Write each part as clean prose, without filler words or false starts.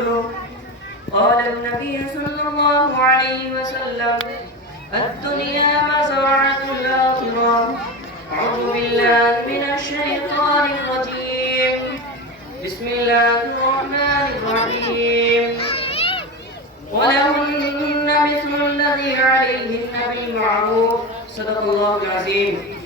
ورسوله. قال النبي صلى الله عليه وسلم الدنيا مزرعة الآخرة. أعوذ بالله من الشيطان الرجيم. بسم الله الرحمن الرحيم. ولهن مثل الذي عليهن بالمعروف. صدق الله العظيم.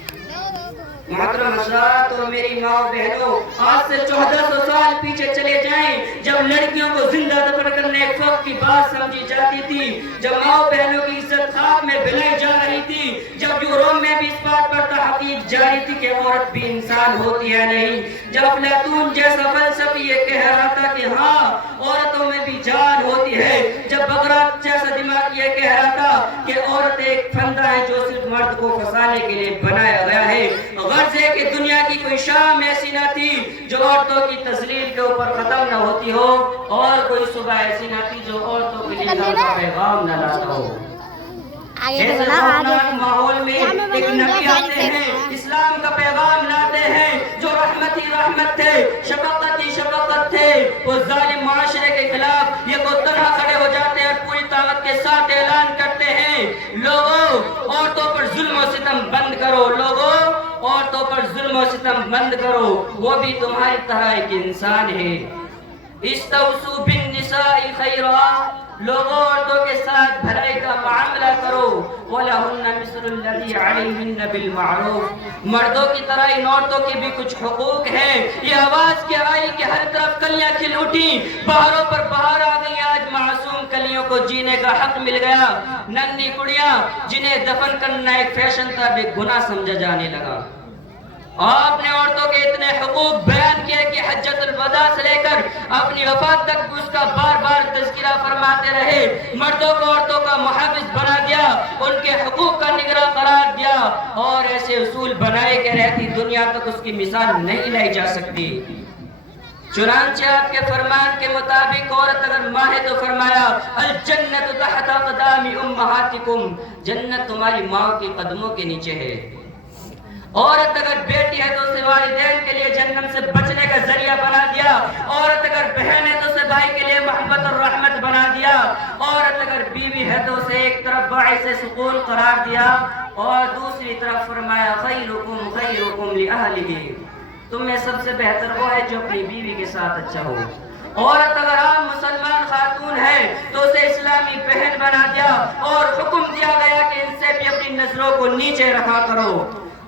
محترم حضرات اور میری ماں بہنوں، آج سے 1400 سال پیچھے چلے جائیں جب لڑکیوں کو زندہ دفن کرنے ایک فخر کی بات سمجھی جاتی تھی، جب ماں بہنوں کی عزت خاک میں بلائی جا رہی تھی، جب یورپ میں بھی اس بات پر تحقیق جاری تھی کہ عورت بھی انسان ہوتی ہے نہیں، جب افلاطون جیسا فلسفی یہ کہہ رہا تھا کہ ہاں عورتوں میں بھی جان ہوتی ہے، جب بغرات جیسا دماغ یہ کہہ رہا تھا کہ عورت ایک پھندا ہے جو صرف مرد کو پھنسانے کے لیے بنایا گیا ہے، غرض ہے کہ دنیا کی کوئی شام ایسی نہ تھی جو عورتوں کی تذلیل کے اوپر ختم نہ ہوتی ہو، اور کوئی صبح ایسی نہ تھی جو عورتوں کے لیے کا پیغام نہ لاتا ہو. ایسے خوفناک ماحول میں ایک نبی آتے ہیں، اسلام کا پیغام لاتے ہیں، جو رحمت ہی رحمت تھے، شفقت ہی شفقت تھے. وہ ظالم معاشرے کے خلاف یہ کو طرح کھڑے ہو جاتے ہیں اور پوری طاقت کے ساتھ اعلان کرتے ہیں، لوگوں عورتوں پر ظلم و ستم بند کرو، لوگوں عورتوں پر ظلم و ستم بند کرو، وہ بھی تمہاری طرح ایک انسان ہے. استوصوا بالنساء خیرا، لوگوں عورتوں کے ساتھ بھلائی کا معاملہ کرو. وَلَهُنَّ مِثْلُ الَّذِي عَلَيْهِنَّ بِالْمَعْرُوفِ، مردوں کی طرح ان عورتوں کی بھی کچھ حقوق ہیں. یہ آواز کیا آئی کہ ہر طرف کلیاں کھل اٹھی، بہاروں پر بہار آ گئی. آج معصوم کلیوں کو جینے کا حق مل گیا. ننھی کڑیاں جنہیں دفن کرنا ایک فیشن تھا بے گناہ سمجھا جانے لگا. آپ نے عورتوں کے اتنے حقوق بیان کیے کہ حجت الوداع سے لے کر اپنی وفات تک اس کا بار بار تذکرہ فرماتے رہے. مردوں کو عورتوں کا محافظ بنا دیا، ان کے حقوق کا نگراں قرار دیا، اور ایسے اصول بنائے کہ رہتی دنیا تک اس کی مثال نہیں لائی جا سکتی. چنانچہ آپ کے فرمان کے مطابق عورت اگر ماں ہے تو فرمایا الجنت تحت اقدام امہاتکم، جنت تمہاری ماں کے قدموں کے نیچے ہے. عورت اگر بیٹی ہے تو اسے والدین کے لیے جہنم سے بچنے کا ذریعہ بنا دیا. عورت اگر بہن ہے تو اسے بھائی کے لیے محبت اور رحمت بنا دیا. عورت اگر بیوی ہے تو اسے ایک طرف باعث سکون قرار دیا اور دوسری طرف فرمایا خیرکم خیرکم لأہلہ، تم میں سب سے بہتر وہ ہے جو اپنی بیوی کے ساتھ اچھا ہو. عورت اگر عام مسلمان خاتون ہے تو اسے اسلامی بہن بنا دیا اور حکم دیا گیا کہ ان سے بھی اپنی نظروں کو نیچے رکھا کرو.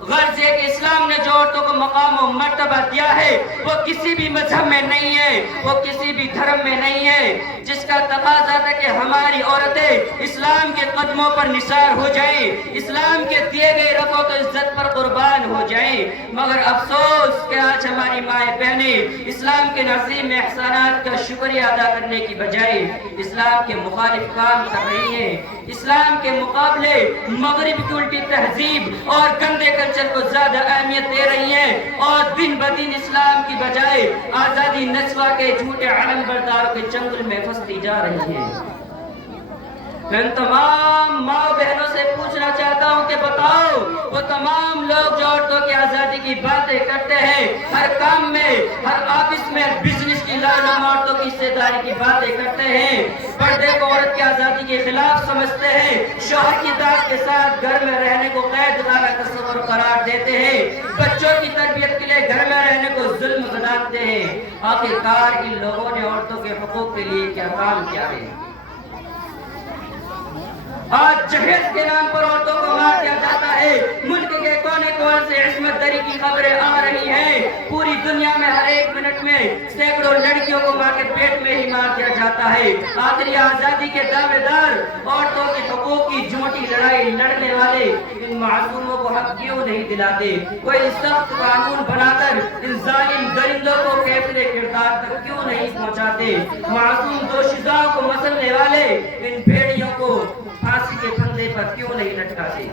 غرض ہے کہ اسلام نے جو عورتوں کو مقام و مرتبہ دیا ہے وہ کسی بھی مذہب میں نہیں ہے، وہ کسی بھی دھرم میں نہیں ہے، جس کا تقاضا تھا کہ ہماری عورتیں اسلام کے قدموں پر نثار ہو جائیں، اسلام کے دیے گئے رفعت و عزت پر قربان ہو جائیں. مگر افسوس کہ آج ہماری مائیں بہنیں اسلام کے نظیم احسانات کا شکریہ ادا کرنے کی بجائے اسلام کے مخالف کام کر رہی ہیں. اسلام کے مقابلے مغرب کی الٹی تہذیب اور گندے کلچر کو زیادہ اہمیت دے رہی ہیں اور دن بدن اسلام کی بجائے آزادی نسواں کے جھوٹے علم برداروں کے چنگل میں پھنستی جا رہی ہیں. میں تمام ماں بہنوں سے پوچھنا چاہتا ہوں کہ بتاؤ وہ تمام لوگ جو عورتوں کی آزادی کی باتیں کرتے ہیں، ہر کام میں، ہر آفس میں، بزنس کی لائن میں عورتوں کی حصہ داری کی باتیں کرتے ہیں، پردے کو عورت کی آزادی کے خلاف سمجھتے ہیں، شوہر کی اطاعت کے ساتھ گھر میں رہنے کو قید خانہ تصور قرار دیتے ہیں، بچوں کی تربیت کے لیے گھر میں رہنے کو ظلم بتاتے ہیں. آخرکار ان لوگوں نے عورتوں کے حقوق کے لیے کیا کام کیا ہے؟ آج جہیز کے نام پر عورتوں کو مار دیا جاتا ہے. ملک کے کونے کونے سے عصمت دری کی خبریں آ رہی ہیں. پوری دنیا میں ہر ایک منٹ میں سینکڑوں لڑکیوں کو ماں کے پیٹ میں ہی مار دیا جاتا ہے. آخری آزادی کے دعوے دار عورتوں کے حقوق کی جھوٹی لڑائی لڑنے والے ان معصوموں کو حق کیوں نہیں دلاتے؟ کوئی سخت قانون بنا کر ان ظالم درندوں کو کیفر کردار تک کیوں نہیں پہنچاتے؟ معصوم دوشیزاؤں کو مسلنے والے ان بھیڑیوں کو پھانسی کے پھندے پر کیوں نہیں لٹکاتے؟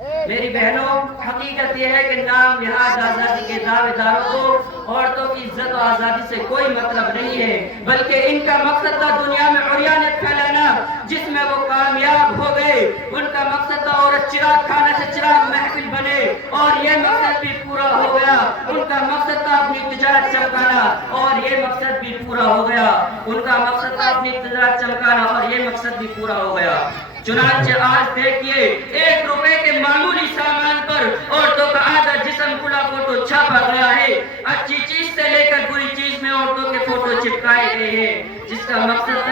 میری بہنوں، حقیقت یہ ہے کہ نام نہاد آزادی کے دعوے داروں کو عورتوں کی عزت و آزادی سے کوئی مطلب نہیں ہے، بلکہ ان کا مقصد تھا دنیا میں عریانیت پھیلانا، جس میں وہ کامیاب ہو گئے۔ ان کا مقصد تھا عورت چراغ خانہ سے چراغ محفل بنے، اور یہ مقصد بھی پورا ہو گیا۔ ان کا مقصد تھا اپنی تجارت چمکانا، اور یہ مقصد بھی پورا ہو گیا۔ ان کا مقصد تھا اپنی تجارت چمکانا، اور یہ مقصد بھی پورا ہو گیا۔ چنانچہ آج دیکھیے، 1 روپے کے معمولی سامان پر عورتوں کا آدھا جسم کھلا فوٹو چھاپا گیا ہے۔ اچھی چیز سے لے کر بری چیز میں عورتوں کے فوٹو چپکائے گئے ہیں، جس کا مقصد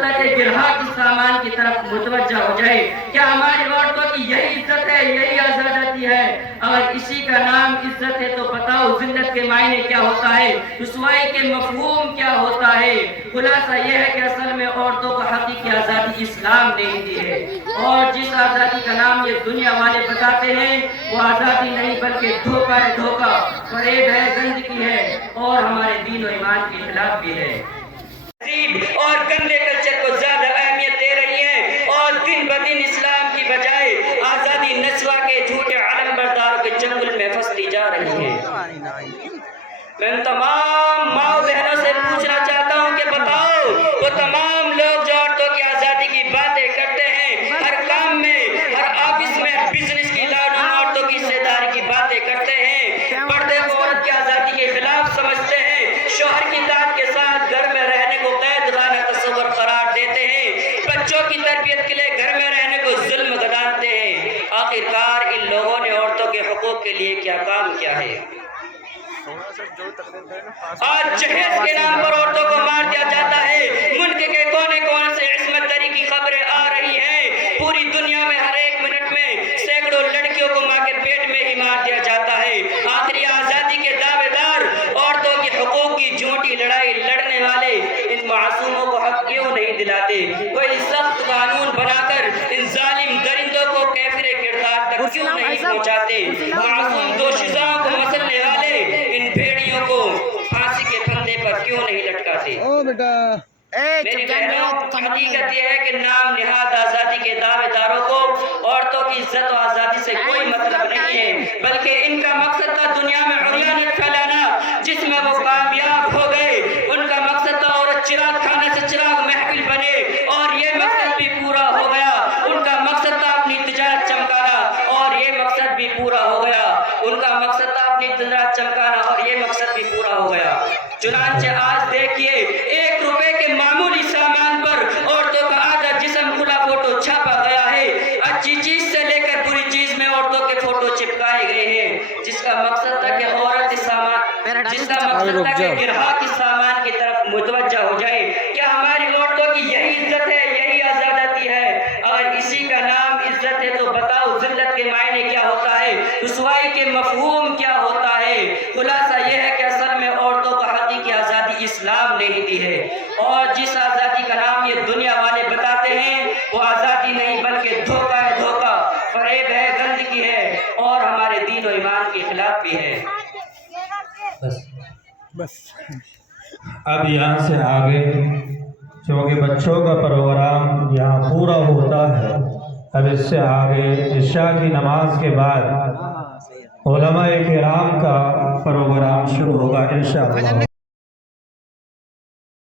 تھا کہ گرہا کی سامان کی طرف متوجہ ہو جائے۔ کیا ہماری عورتوں کی یہی عزت ہے، یہی آزادی ہے؟ اگر اسی کا نام عزت ہے تو بتاؤ ذلت کے معنی کیا ہوتا ہے، رسوائی کے مفہوم کیا ہوتا ہے؟ خلاصہ یہ ہے کہ اصل میں عورتوں کو حقیقی آزادی اسلام نے دی ہے، اور جس آزادی کا نام یہ دنیا والے بتاتے ہیں وہ آزادی نہیں بلکہ دھوکہ ہے، دھوکہ، فریب ہے، گندگی ہے، اور ہمارے دین و ایمان کے خلاف بھی ہے۔ اور گندے کلچر کو زیادہ اہمیت دے رہی ہے، اور دن بدن اسلام کی بجائے آزادی نسواں کے جھوٹے علم برداروں کے چنگل میں پھنستی جا رہی ہے۔ میں تمام ماں بہنوں سے پوچھنا چاہتا ہوں کہ بتاؤ، وہ تمام لوگ جو عورتوں کی آزادی کی باتیں کرتے ہیں، ہر کام میں، ہر آفس میں، بزنس کی لاڈوں میں عورتوں کی حصہ داری کی باتیں کرتے ہیں، پردے کو عورت کی آزادی کے خلاف سمجھتے ہیں، شوہر کی اطاعت کے ساتھ گھر میں رہنے کو قید خانہ تصور قرار دیتے ہیں، بچوں کی تربیت کے لیے گھر میں رہنے کو ظلم گدانتے ہیں۔ آخرکار ان لوگوں نے عورتوں کے حقوق کے لیے کیا کام کیا ہے؟ آج جہیز کے نام پر عورتوں کو مار دیا جاتا ہے، ملک کے کونے کونے سے عصمت دری کی خبریں آ رہی ہیں، پوری دنیا میں ہر 1 منٹ میں سینکڑوں لڑکیوں کو ماں کے پیٹ میں ہی مار دیا جاتا ہے۔ آخری آزادی کے دعوے دار، عورتوں کے حقوق کی جھوٹی لڑائی لڑنے والے ان معصوموں کو حق کیوں نہیں دلاتے؟ کوئی سخت قانون بنا کر ان ظالم درندوں کو کیفر کردار تک کیوں نہیں پہنچاتے؟ معصوم دوشیزاؤں کو مسلنے والے ان بھیڑیوں کو پھانسی کے پھندے پر کیوں نہیں لٹکاتے؟ میری بہنوں، حقیقت یہ ہے کہ نام نہاد آزادی کے دعوے داروں کو عورتوں کی عزت و آزادی سے کوئی مطلب نہیں ہے، بلکہ ان کا مقصد تھا دنیا میں عریانیت پھیلانا، جس میں وہ کامیاب ہو گئے۔ ان کا مقصد تھا عورت چراغ خانہ سے چراغ محفل بنے، اور یہ مقصد بھی پورا ہو گیا۔ ان کا مقصد تھا اپنی تجارت چمکانا، اور یہ مقصد بھی پورا ہو گیا۔ ان کا مقصد تھا اپنی تجارت چمکانا، اور یہ مقصد بھی پورا ہو گیا۔ چنانچہ آج دیکھیے، 1 روپے کے معمولی سامان پر عورتوں کا آدھا جسم کھلا فوٹو چھاپا گیا ہے۔ اچھی چیز سے لے کر بری چیز میں عورتوں کے فوٹو چپکائے گئے ہیں، جس کا مقصد تھا کہ گرہا کی سامان کی طرف متوجہ ہو جائے۔ کیا ہماری عورتوں کی یہی عزت ہے، یہی آزادی ہے؟ اگر اسی کا نام عزت ہے تو بتاؤ ذلت کے معنی کیا ہوتا ہے، رسوائی کے مفہوم کیا ہوتا ہے؟ خلاصہ یہ ہے کہ اصل میں عورتوں کو حقیقی آزادی اسلام نے دی ہے، اور جس آزادی کا نام یہ دنیا والے بتاتے ہیں وہ آزادی نہیں بلکہ دھوکہ ہے، دھوکہ، فریب ہے، گندگی ہے، اور ہمارے دین و ایمان کے خلاف بھی ہے۔ بس اب یہاں سے آگے چونکہ بچوں کا پروگرام یہاں پورا ہوتا ہے، اب اس سے آگے عشاء کی نماز کے بعد علماء کرام کا پروگرام شروع ہوگا انشاءاللہ۔